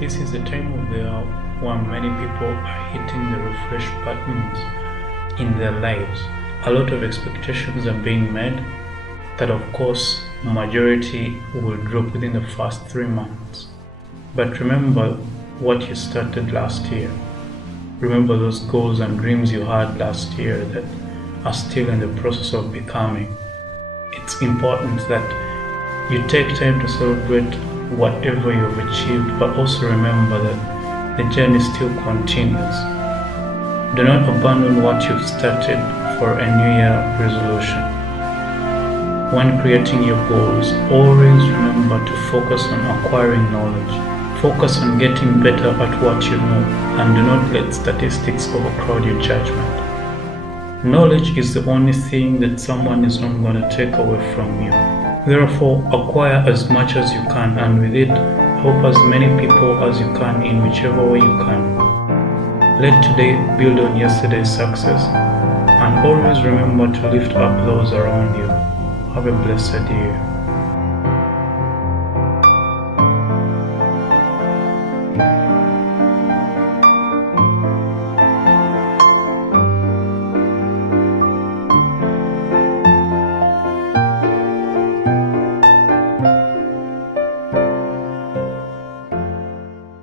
This is the time of the year when many people are hitting the refresh buttons in their lives. A lot of expectations are being made that of course majority will drop within the first 3 months. But remember what you started last year. Remember those goals and dreams you had last year that are still in the process of becoming. It's important that you take time to celebrate whatever you've achieved, but also remember that the journey still continues. Do not abandon what you've started for a new year resolution. When creating your goals, always remember to focus on acquiring knowledge. Focus on getting better at what you know, and do not let statistics overcrowd your judgment. Knowledge is the only thing that someone is not going to take away from you. Therefore, acquire as much as you can, and with it, help as many people as you can in whichever way you can. Let today build on yesterday's success, and always remember to lift up those around you. Have a blessed year.